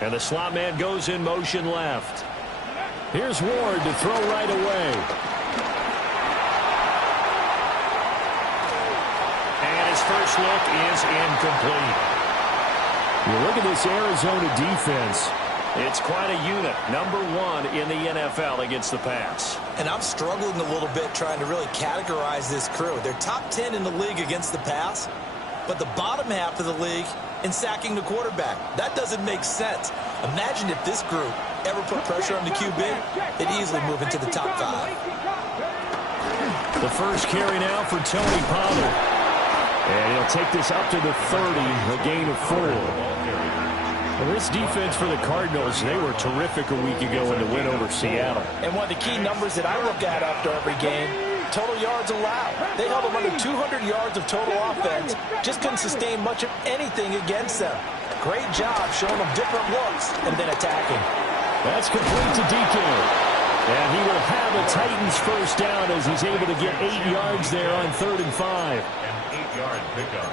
And the slot man goes in motion left. Here's Ward to throw right away. And his first look is incomplete. You look at this Arizona defense. It's quite a unit. #1 in the NFL against the pass. And I'm struggling a little bit trying to really categorize this crew. They're top 10 in the league against the pass, but the bottom half of the league in sacking the quarterback. That doesn't make sense. Imagine if this group ever put pressure on the QB, they'd easily move into the top 5. The first carry now for Tony Pollard. And he'll take this up to the 30, a gain of 4. Well, this defense for the Cardinals, they were terrific a week ago in the win over Seattle. And one of the key numbers that I look at after every game, total yards allowed. They held them under 200 yards of total offense. Just couldn't sustain much of anything against them. Great job showing them different looks and then attacking. That's complete to DK. And he will have a Titans first down as he's able to get 8 yards there on 3rd and 5.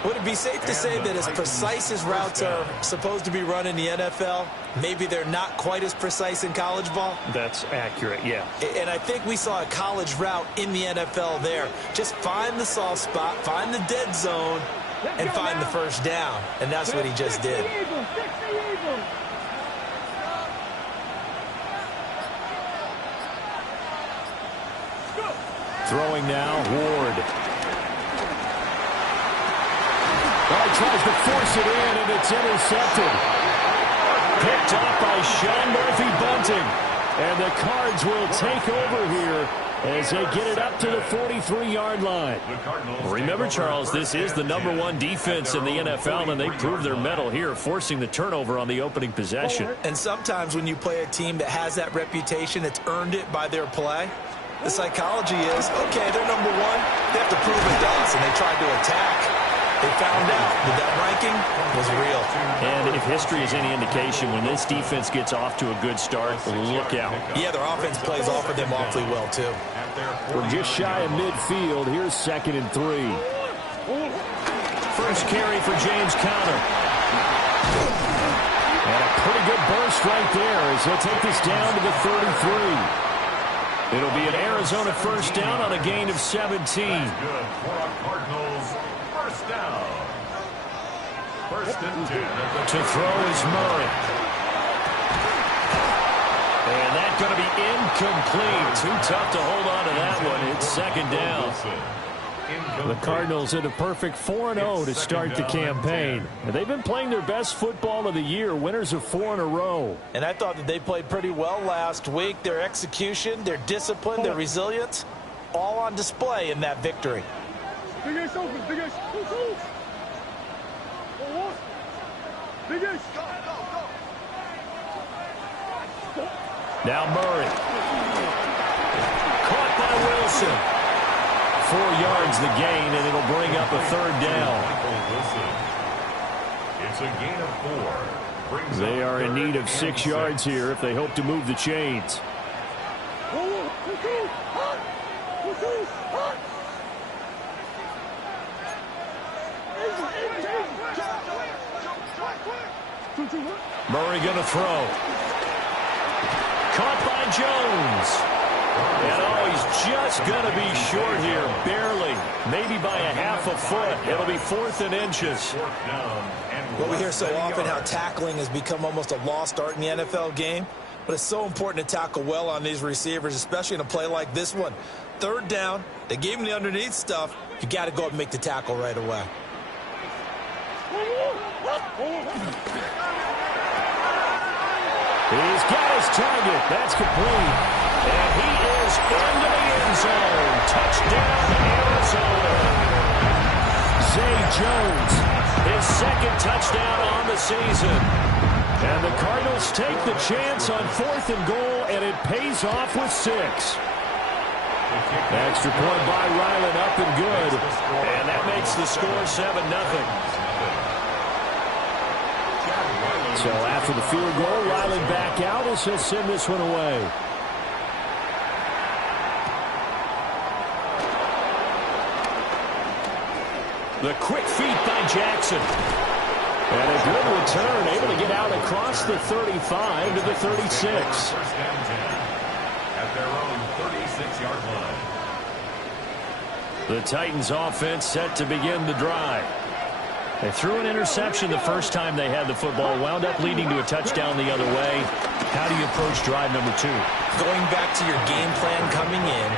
Would it be safe to say that as precise as routes are supposed to be run in the NFL, maybe they're not quite as precise in college ball? That's accurate, yeah. And I think we saw a college route in the NFL there. Just find the soft spot, find the dead zone, and find the first down. And that's what he just did. Throwing now, Ward. Well, he tries to force it in, and it's intercepted. Picked up by Sean Murphy-Bunting. And the Cards will take over here as they get it up to the 43-yard line. Remember, Charles, this is the #1 defense in the NFL, and they proved their mettle here, forcing the turnover on the opening possession. And sometimes when you play a team that has that reputation, it's earned it by their play. The psychology is, okay, they're #1. They have to prove it to us, and they tried to attack. They found out that that ranking was real. And if history is any indication, when this defense gets off to a good start, look out. Yeah, their offense plays off of them awfully well, too. We're just shy of midfield. Here's 2nd and 3. First carry for James Conner. And a pretty good burst right there as he'll take this down to the 33. It'll be an Arizona first down on a gain of 17. To throw is Murray. And that's going to be incomplete. Too tough to hold on to that one. It's 2nd down. The Cardinals in a perfect 4-0 to start the campaign. And they've been playing their best football of the year, winners of 4 in a row. And I thought that they played pretty well last week. Their execution, their discipline, their resilience, all on display in that victory. Now Murray. Caught by Wilson. 4 yards the gain, and it'll bring up a 3rd down. It's a gain of 4. They are in need of 6 yards here if they hope to move the chains. Murray going to throw. Caught by Jones. And he's just going to be short here, barely. Maybe by a half a foot. It'll be 4th and inches. Well, we hear so often how tackling has become almost a lost art in the NFL game. But it's so important to tackle well on these receivers, especially in a play like this one. 3rd down, they gave him the underneath stuff. You got to go up and make the tackle right away. He's got his target. That's complete. And he is into the end zone. Touchdown, Arizona. Zay Jones, his 2nd touchdown on the season. And the Cardinals take the chance on 4th and goal, and it pays off with 6. Extra point by Ryland, up and good. And that makes the score 7-0. So after the field goal, Ryland back out as he'll send this one away. The quick feet by Jackson. And a good return, able to get out across the 35 to the 36. First down 10 at their own 36-yard line. The Titans offense set to begin the drive. They threw an interception the first time they had the football, wound up leading to a touchdown the other way. How do you approach drive number 2? Going back to your game plan coming in,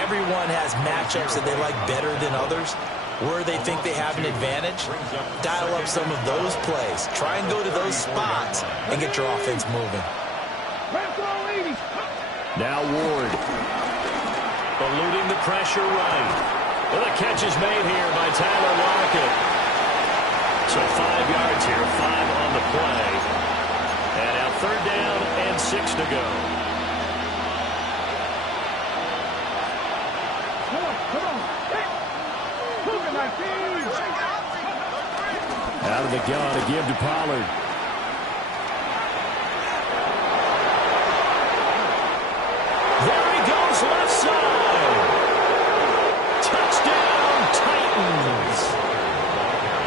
everyone has matchups that they like better than others, where they think they have an advantage. Dial up some of those plays. Try and go to those spots and get your offense moving. Now Ward. Eluding the pressure right. Well, the catch is made here by Tyler Lockett. So 5 yards here, 5 on the play. And now 3rd down and 6 to go. Out of the gun to give to Pollard. There he goes, left side. Touchdown, Titans.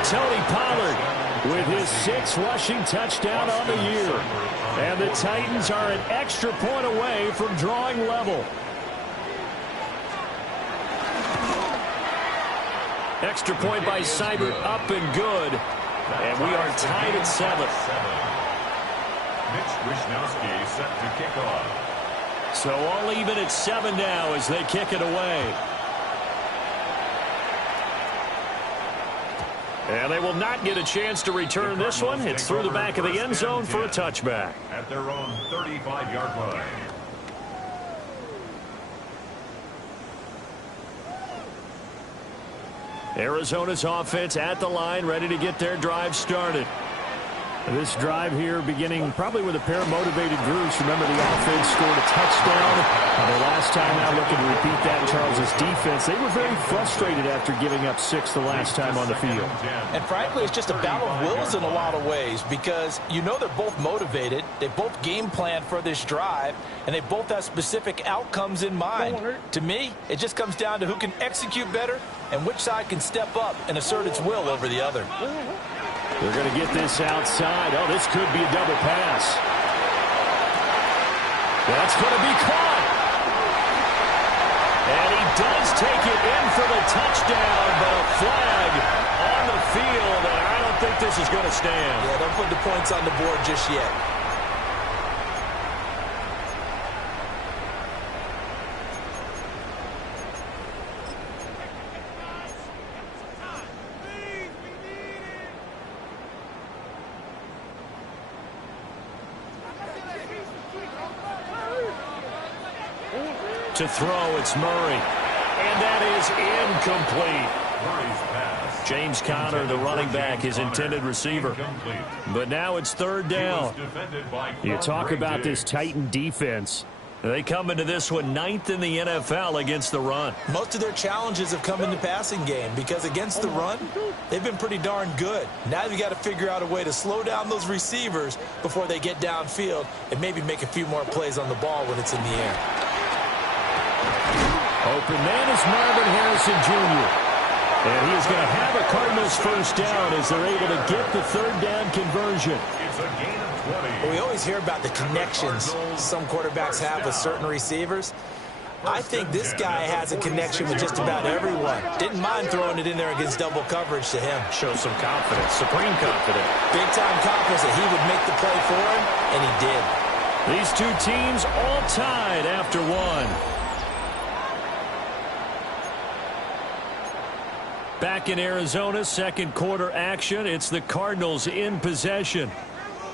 Tony Pollard with his 6th rushing touchdown on the year. And the Titans are an extra point away from drawing level. Extra point by Seibert, up and good. And we are tied at 7. Mitch Wishnowsky set to kick off. So all even at 7 now as they kick it away. And they will not get a chance to return this one. It's through the back of the end zone for a touchback. At their own 35-yard line. Arizona's offense at the line, ready to get their drive started. This drive here beginning probably with a pair of motivated groups. Remember, the offense scored a touchdown. The last time out, looking to repeat that in Charles' defense. They were very frustrated after giving up 6 the last time on the field. And frankly, it's just a battle of wills in a lot of ways, because you know they're both motivated. They both game plan for this drive, and they both have specific outcomes in mind. To me, it just comes down to who can execute better and which side can step up and assert its will over the other. They're going to get this outside. Oh, this could be a double pass. That's going to be caught. And he does take it in for the touchdown, but a flag on the field, and I don't think this is going to stand. Yeah, don't put the points on the board just yet. To throw, it's Murray. And that is incomplete. James Conner, the running back, his intended receiver. But now it's 3rd down. You talk about this Titan defense. They come into this one 9th in the NFL against the run. Most of their challenges have come in the passing game, because against the run, they've been pretty darn good. Now you've got to figure out a way to slow down those receivers before they get downfield and maybe make a few more plays on the ball when it's in the air. Open man is Marvin Harrison Jr. And he is going to have a Cardinals 1st down as they're able to get the 3rd down conversion. It's a gain of 20. We always hear about the connections some quarterbacks have with certain receivers. I think this guy has a connection with just about everyone. Didn't mind throwing it in there against double coverage to him. Show some confidence, supreme confidence. Big-time confidence that he would make the play for him, and he did. These two teams all tied after 1. Back in Arizona, 2nd quarter action. It's the Cardinals in possession.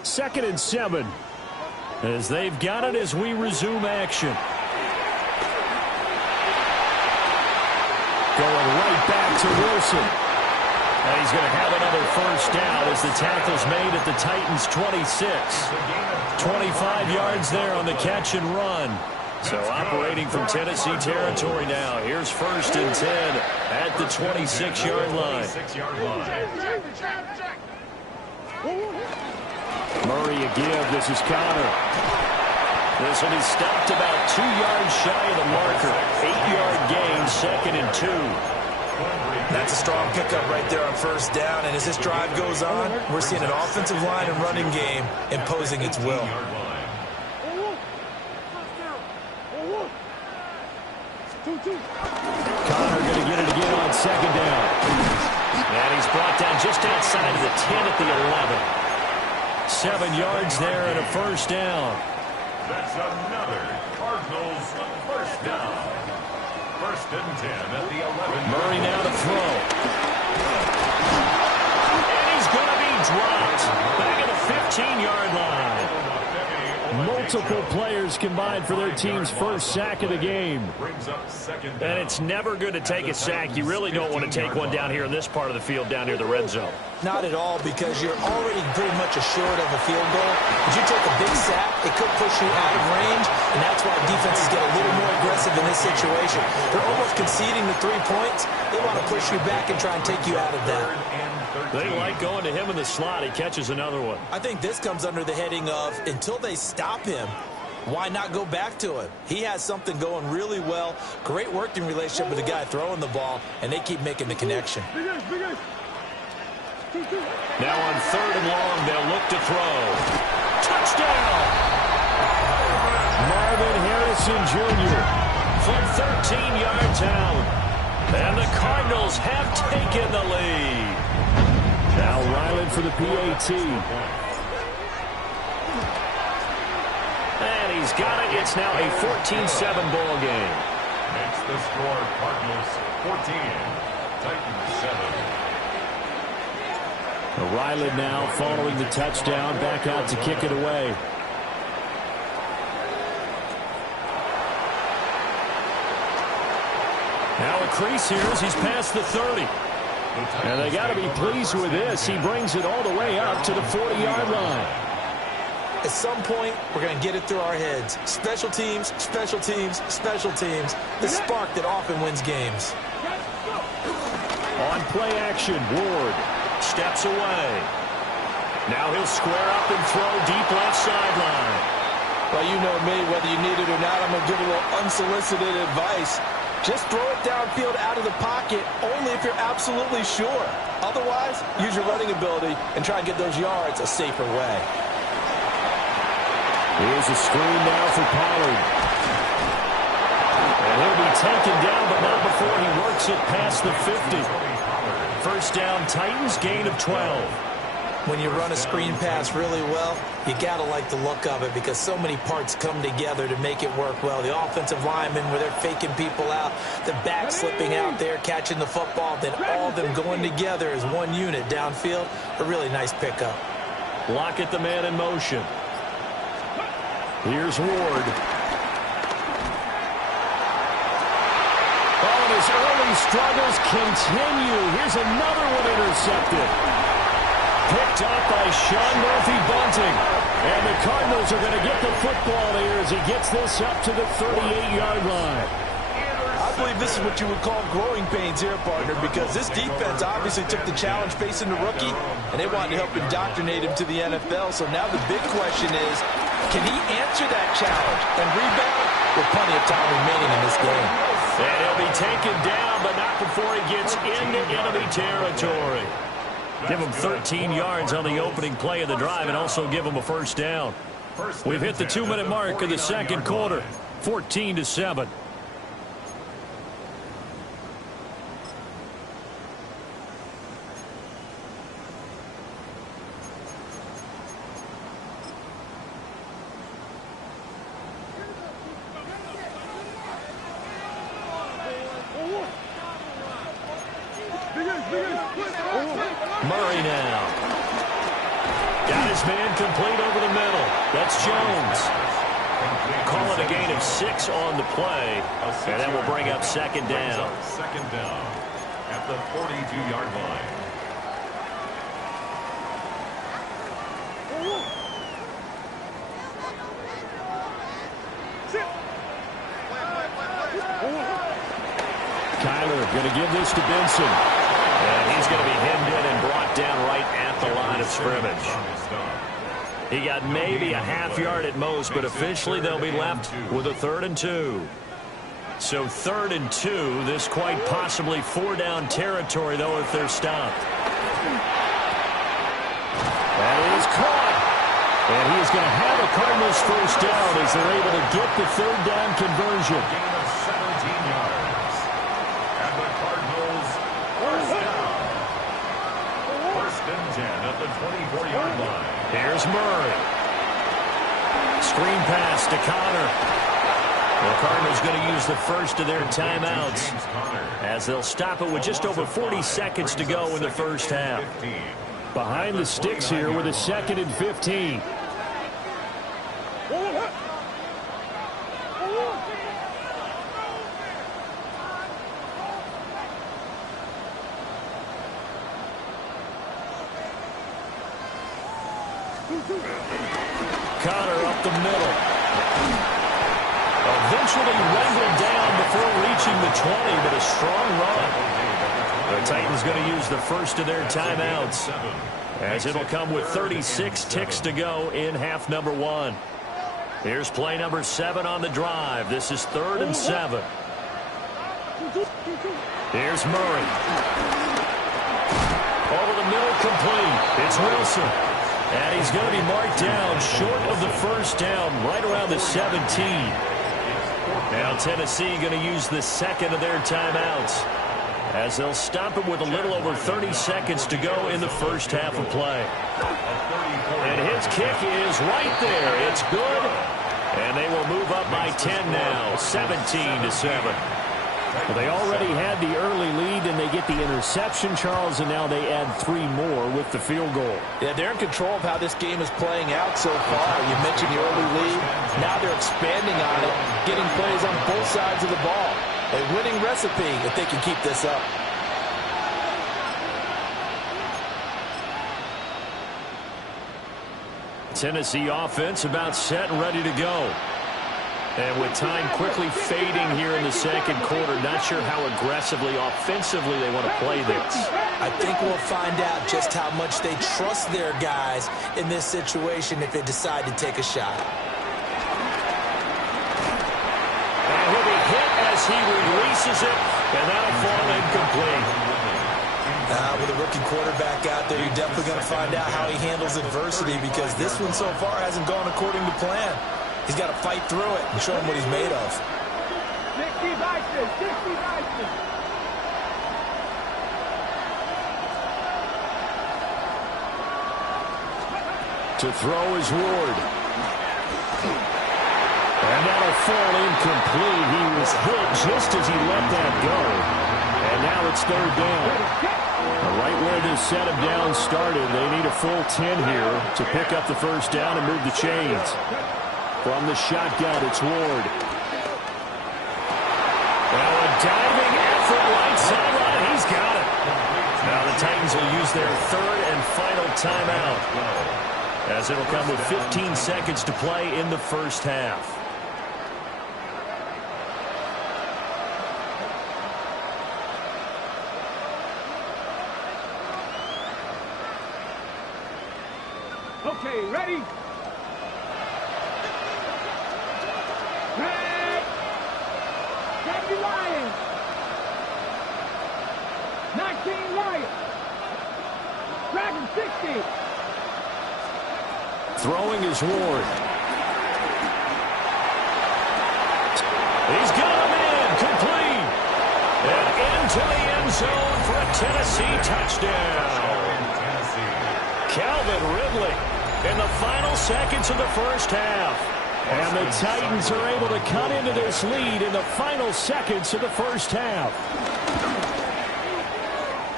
2nd and 7 as they've got it as we resume action. Going right back to Wilson. And he's going to have another 1st down as the tackle's made at the Titans' 26. 25 yards there on the catch and run. So operating from Tennessee territory now. Here's 1st and 10 at the 26-yard line. Murray a give. This is Conner. This will be stopped about 2 yards shy of the marker. 8-yard gain, 2nd and 2. That's a strong pickup right there on first down. And as this drive goes on, we're seeing an offensive line and running game imposing its will. Connor going to get it again on second down. And he's brought down just outside of the 10 at the 11. 7 yards there and a first down. That's another Cardinals first down. First and 10 at the 11. Murray now to throw. And he's going to be dropped back at the 15-yard line. Multiple players combined for their team's first sack of the game. And it's never good to take a sack. You really don't want to take one down here in this part of the field, down near the red zone. Not at all, because you're already pretty much assured of a field goal. If you take a big sack, it could push you out of range, and that's why defenses get a little more aggressive in this situation. They're almost conceding the 3 points. They want to push you back and try and take you out of that. They like going to him in the slot. He catches another one. I think this comes under the heading of, until they stop him, why not go back to him? He has something going really well. Great working relationship with the guy throwing the ball, and they keep making the connection. Now on third and long, they'll look to throw. Touchdown! Marvin Harrison Jr. from 13 yards out. And the Cardinals have taken the lead. Now Ryland for the PAT. And he's got it. It's now a 14-7 ball game. Makes the score Cardinals 14, Titans 7. Ryland now following the touchdown, back out to kick it away. Now a crease here as he's past the 30. And they got to be pleased with this. He brings it all the way up to the 40-yard line. At some point, we're going to get it through our heads. Special teams, special teams, special teams. The spark that often wins games. On play action, Ward steps away. Now he'll square up and throw deep left sideline. Well, you know me, whether you need it or not, I'm going to give a little unsolicited advice. Just throw it downfield out of the pocket only if you're absolutely sure. Otherwise, use your running ability and try and get those yards a safer way. Here's a screen now for Pollard. And he'll be taken down, but not before he works it past the 50. First down, Titans, gain of 12. When you run a screen pass really well, you got to like the look of it because so many parts come together to make it work well. The offensive linemen, where they're faking people out, the back slipping out there, catching the football, then all of them going together as one unit downfield. A really nice pickup. Lockett the man in motion. Here's Ward. Oh, and his early struggles continue. Here's another one intercepted. Picked up by Sean Murphy-Bunting. And the Cardinals are going to get the football here as he gets this up to the 38-yard line. I believe this is what you would call growing pains here, partner, because this defense obviously took the challenge facing the rookie, and they wanted to help indoctrinate him to the NFL. So now the big question is, can he answer that challenge and rebound with plenty of time remaining in this game? And he'll be taken down, but not before he gets into enemy territory. Give him 13 yards on the opening play of the drive and also give him a first down. We've hit the 2-minute mark of the second quarter, 14-7. Murray now. Got his man complete over the middle. That's Jones. Call it a gain of 6 on the play. And that will bring up second down. Second down at the 42-yard line. Kyler going to give this to Benson. And he's going to be hemmed in and brought down right at the line of scrimmage. He got maybe a half yard at most, but officially they'll be left with a 3rd and 2. So 3rd and 2. This quite possibly 4-down territory, though, if they're stopped. That is caught. And he is going to have a Cardinals first down as they're able to get the 3rd down conversion. Gain of 17 yards. And the Cardinals first down. 1st and 10 at the 24-yard line. Here's Murray. Screen pass to Connor. The Cardinals going to use the first of their timeouts as they'll stop it with just over 40 seconds to go in the first half. Behind the sticks here with a 2nd and 15. Connor up the middle. Eventually wrangled down before reaching the 20, but a strong run. The Titans going to use the first of their timeouts as it'll come with 36 ticks to go in half number 1. Here's play number 7 on the drive. This is 3rd and 7. Here's Murray. Over the middle, complete. It's Wilson. And he's going to be marked down short of the first down, right around the 17. Now Tennessee going to use the 2nd of their timeouts as they'll stop it with a little over 30 seconds to go in the first half of play. And his kick is right there. It's good. And they will move up by 10 now, 17-7. Well, they already had the early lead, and they get the interception, Charles, and now they add 3 more with the field goal. Yeah, they're in control of how this game is playing out so far. You mentioned the early lead. Now they're expanding on it, getting plays on both sides of the ball. A winning recipe if they can keep this up. Tennessee offense about set and ready to go. And with time quickly fading here in the second quarter, not sure how aggressively, offensively they want to play this. I think we'll find out just how much they trust their guys in this situation if they decide to take a shot. And he'll be hit as he releases it, and that'll fall incomplete. With a rookie quarterback out there, you're definitely going to find out how he handles adversity because this one so far hasn't gone according to plan. He's got to fight through it and show him what he's made of. 60 bases, 60 bases. To throw is Ward. And that'll fall incomplete. He was hit just as he let that go. And now it's 3rd down. Right where this set of downs started, they need a full 10 here to pick up the first down and move the chains. From the shotgun, it's Ward. Now a diving effort right sideline. He's got it. Now the Titans will use their 3rd and final timeout as it'll come with 15 seconds to play in the first half. Okay, ready? Red! 70 Lions! 19 Lions! Dragon 60! Throwing is Ward. He's got him in, complete. And into the end zone for a Tennessee touchdown. Calvin Ridley in the final seconds of the first half. And the Titans are able to cut into this lead in the final seconds of the first half.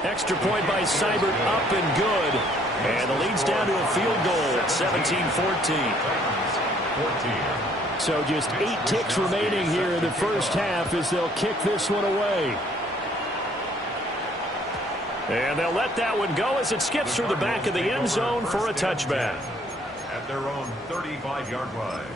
Extra point by Seibert up and good. And the lead's down to a field goal at 17-14. So just 8 ticks remaining here in the first half as they'll kick this one away. And they'll let that one go as it skips through the back of the end zone for a touchback. At their own 35-yard line.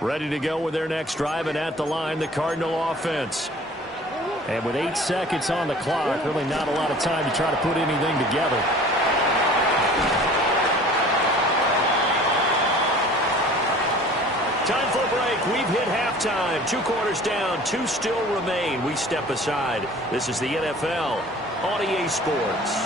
Ready to go with their next drive, and at the line, the Cardinal offense. And with 8 seconds on the clock, really not a lot of time to try to put anything together. Time for a break. We've hit halftime. 2 quarters down. 2 still remain. We step aside. This is the NFL on EA Sports.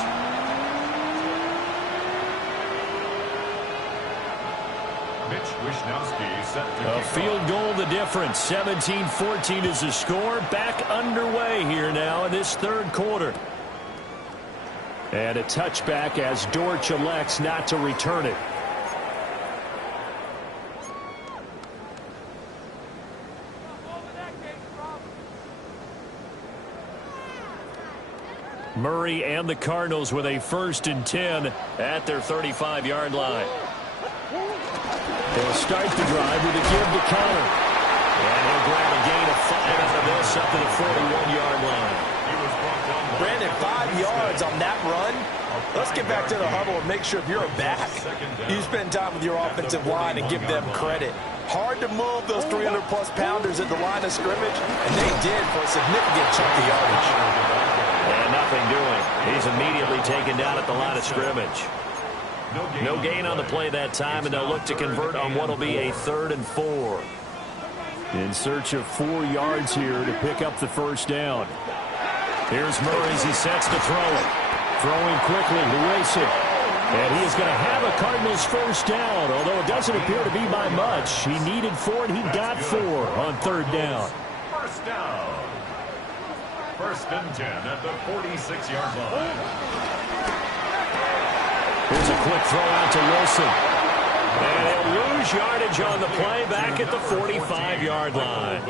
A field goal the difference. 17-14 is the score. Back underway here now in this third quarter. And a touchback as Dortch elects not to return it. Murray and the Cardinals with a 1st and 10 at their 35-yard line. They'll start the drive with a give to Connor. And he'll grab a gain of 5 out of this up to the 41-yard line. Brandon, 5 yards on that run. Let's get back to the huddle and make sure if you're a back, you spend time with your offensive line and give them credit. Hard to move those 300-plus pounders at the line of scrimmage, and they did for a significant chunk of yardage. And nothing doing. He's immediately taken down at the line of scrimmage. No gain on the play that time, and they'll look to convert on what will be a 3rd and 4. In search of 4 yards here to pick up the 1st down. Here's Murray as he sets to throw it. Throwing quickly to Wilson. And he is going to have a Cardinals 1st down, although it doesn't appear to be by much. He needed 4, and he got 4 on 3rd down. 1st down. 1st and 10 at the 46-yard line. Here's a quick throw out to Wilson. And he'll lose yardage on the play back at the 45-yard line.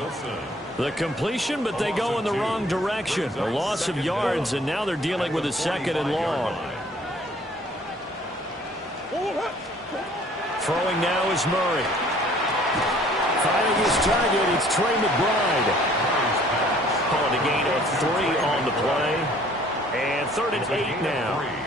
The completion, but they go in the wrong direction. A loss of yards, and now they're dealing with a 2nd and long. Throwing now is Murray. Finding his target, it's Trey McBride. Calling a gain of 3 on the play. And 3rd and 8 now.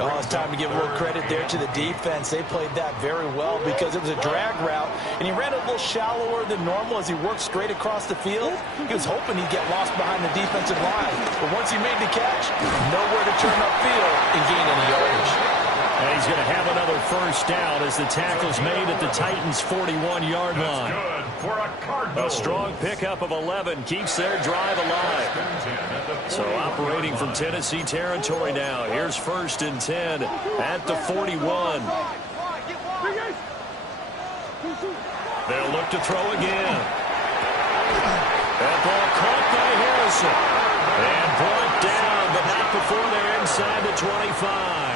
Oh, it's time to give a little credit there to the defense. They played that very well because it was a drag route, and he ran a little shallower than normal as he worked straight across the field. He was hoping he'd get lost behind the defensive line, but once he made the catch, nowhere to turn upfield and gain any yardage. And he's going to have another 1st down as the tackle's made at the Titans' 41-yard line. Good for a Cardinal. A strong pickup of 11 keeps their drive alive. So operating from Tennessee territory now. Here's 1st and 10 at the 41. They'll look to throw again. That ball caught by Harrison. And brought down, but not before they're inside the 25.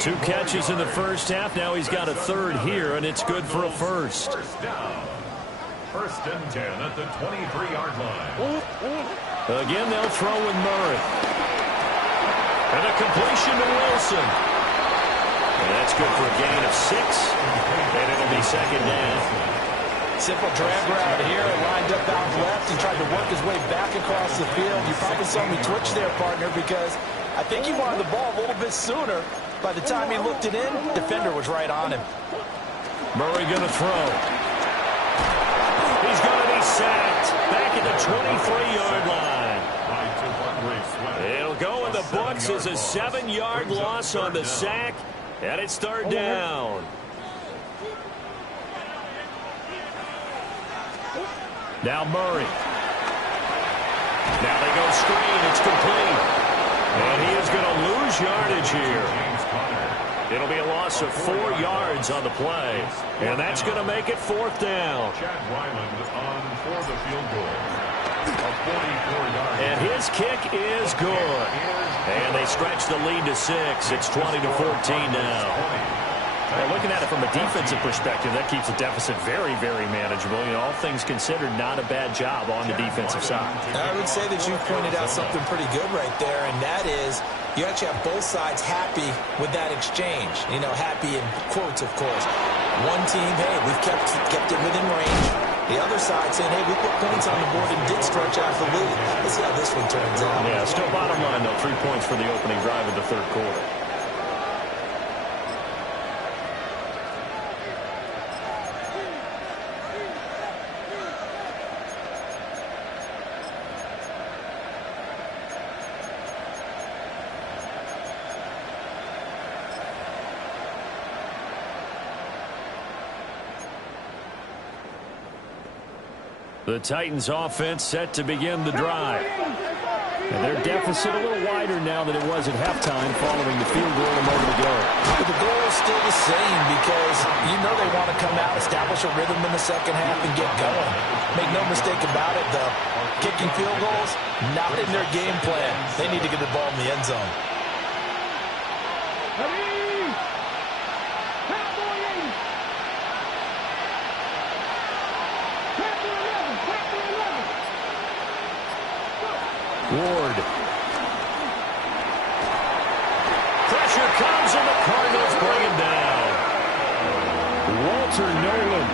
2 catches in the 1st half. Now he's got a 3rd here, and it's good for a 1st. 1st down. 1st and 10 at the 23-yard line. Again, they'll throw with Murray. And a completion to Wilson. And that's good for a gain of 6. And it'll be 2nd down. Simple drag route here, lined up out left. He tried to work his way back across the field. You probably saw me twitch there, partner, because I think he wanted the ball a little bit sooner. By the time he looked it in, defender was right on him. Murray going to throw. He's going to be sacked back at the 23-yard line. It'll go in the books as a 7-yard loss on the sack, and it's 3rd down. Now Murray. Now they go screen. It's complete. And he is going to lose yardage here. It'll be a loss of 4 yards on the play. And that's going to make it 4th down. Chad Ryland on for the field goal. A 44-yard. And his kick is good. And they stretch the lead to 6. It's 20-14 now. Well, looking at it from a defensive perspective, that keeps the deficit very, very manageable. You know, all things considered, not a bad job on the defensive side. I would say that you pointed out something pretty good right there, and that is you actually have both sides happy with that exchange. You know, happy in quotes, of course. One team, hey, we've kept it within range. The other side saying, hey, we put points on the board and did stretch out the lead. Let's see how this one turns out. Yeah, still bottom line, though, 3 points for the opening drive of the 3rd quarter. The Titans offense set to begin the drive. And their deficit a little wider now than it was at halftime following the field goal a moment ago. But the goal is still the same because you know they want to come out, establish a rhythm in the second half, and get going. Make no mistake about it, though. Kicking field goals, not in their game plan. They need to get the ball in the end zone. Ward. Pressure comes, and the Cardinals bring him down. Walter Nolan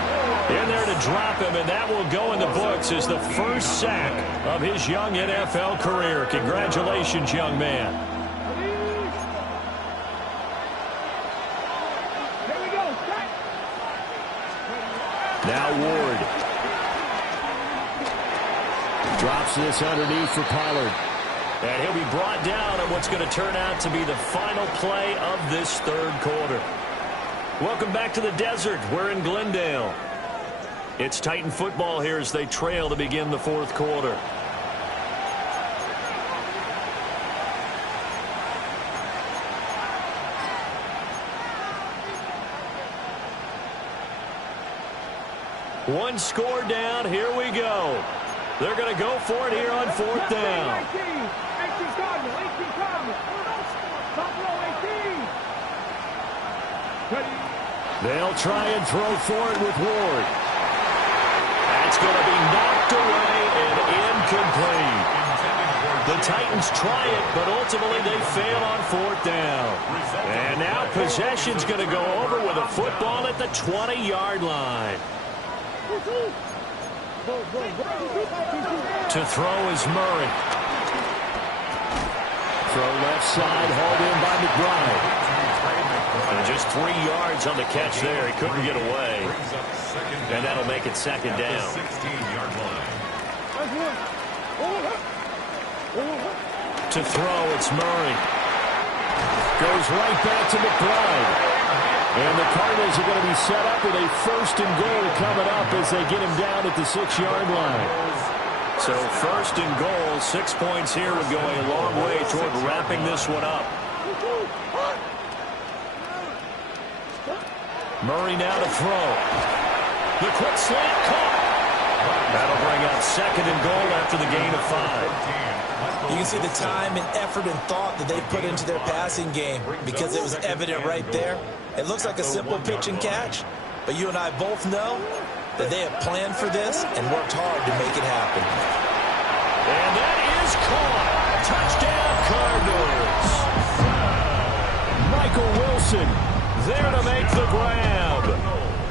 in there to drop him, and that will go in the books as the first sack of his young NFL career. Congratulations, young man. Now Ward. Drops this underneath for Pollard. And he'll be brought down on what's going to turn out to be the final play of this third quarter. Welcome back to the desert. We're in Glendale. It's Titan football here as they trail to begin the fourth quarter. One score down. Here we go. They're going to go for it here on fourth down. 18 Cardinals. Buffalo 18. They'll try and throw for it with Ward. That's going to be knocked away and incomplete. The Titans try it, but ultimately they fail on fourth down. And now possession's going to go over with a football at the 20-yard line. To throw is Murray. Throw left side, hauled in by McBride. And just 3 yards on the catch there. He couldn't get away. And that'll make it second down. 16-yard line. To throw, it's Murray. Goes right back to McBride. And the Cardinals are going to be set up with a first and goal coming up as they get him down at the 6-yard line. So first and goal, 6 points here would go a long way toward wrapping this one up. Murray now to throw. The quick slant caught. That'll bring up second and goal after the gain of 5. You can see the time and effort and thought that they put into their passing game because it was evident right there. It looks like a simple pitch and catch, but you and I both know that they have planned for this and worked hard to make it happen. And that is caught. Touchdown, Cardinals. Michael Wilson there to make the grab.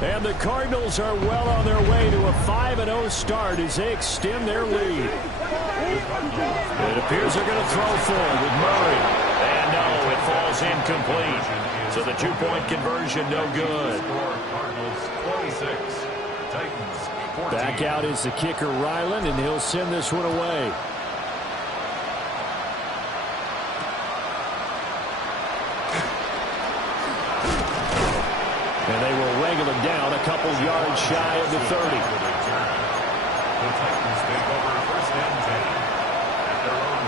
And the Cardinals are well on their way to a 5-0 start as they extend their lead. It appears they're going to throw forward with Murray. And no, it falls incomplete. So the 2-point conversion, no good. Cardinals 26, Titans 14. Back out is the kicker, Ryland, and he'll send this one away. And they will wrangle him down a couple yards shy of the 30. The Titans take over first and 10 at their own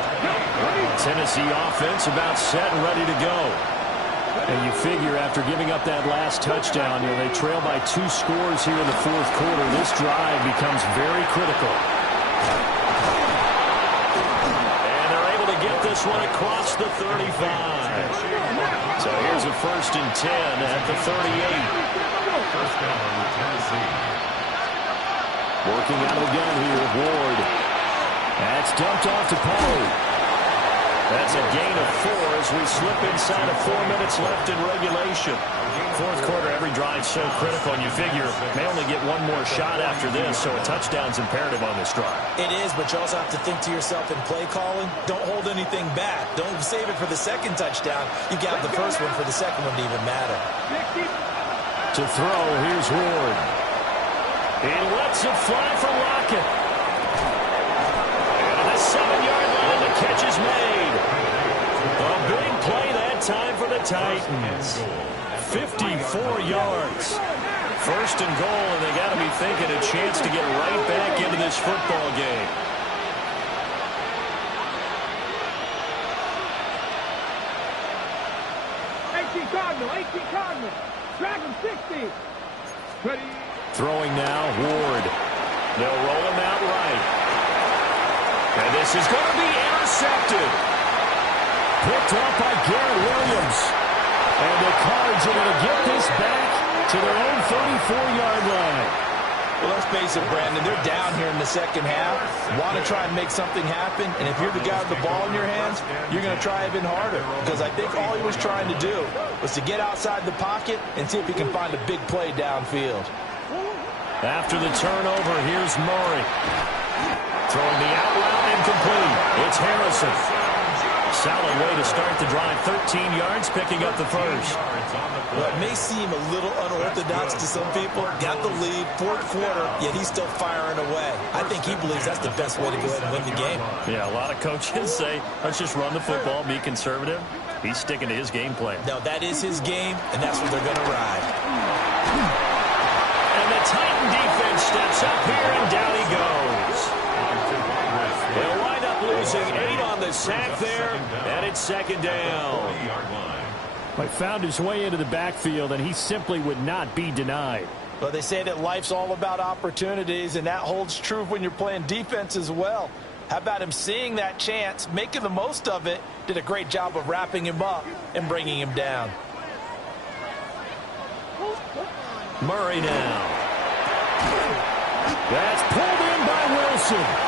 28. Tennessee offense about set and ready to go. And you figure after giving up that last touchdown, they trail by 2 scores here in the fourth quarter. This drive becomes very critical. And they're able to get this one across the 35. So here's a first and 10 at the 38. First down on Tennessee. Working out of the gun here with Ward. That's dumped off to Pollard. That's a gain of 4 as we slip inside of 4 minutes left in regulation. Fourth quarter, every drive so critical, and you figure may only get one more shot after this, so a touchdown's imperative on this drive. It is, but you also have to think to yourself in play calling, don't hold anything back. Don't save it for the second touchdown. You got the first one for the second one to even matter. To throw, here's Ward. He lets it fly for Lockett. And the 7-yard line, the catch is made. A big play that time for the Titans. 54 yards. First and goal, and they got to be thinking a chance to get right back into this football game. 18 Cardinal. Drag him 60. Ready. Throwing now, Ward. They'll roll him out right. And this is going to be intercepted. Picked up by Garrett Williams. And the Cards are going to get this back to their own 34-yard line. Well, let's face it, Brandon, they're down here in the second half. Want to try and make something happen, and if you're the guy with the ball in your hands, you're going to try even harder, because I think all he was trying to do was to get outside the pocket and see if he can find a big play downfield. After the turnover, here's Murray. Throwing the out route incomplete. It's Harrison. Solid way to start the drive. 13 yards, picking up the first. Well, it may seem a little unorthodox to some people. Got the lead, fourth quarter, yet he's still firing away. I think he believes that's the best way to go ahead and win the game. Yeah, a lot of coaches say, let's just run the football, be conservative. He's sticking to his game plan. No, that is his game, and that's what they're going to ride. And the Titan defense steps up here, and down he goes. They'll wind up losing 8 on the sack there, and it's second down. He found his way into the backfield, and he simply would not be denied. Well, they say that life's all about opportunities, and that holds true when you're playing defense as well. How about him seeing that chance, making the most of it, did a great job of wrapping him up and bringing him down. Murray now. That's pulled in by Wilson.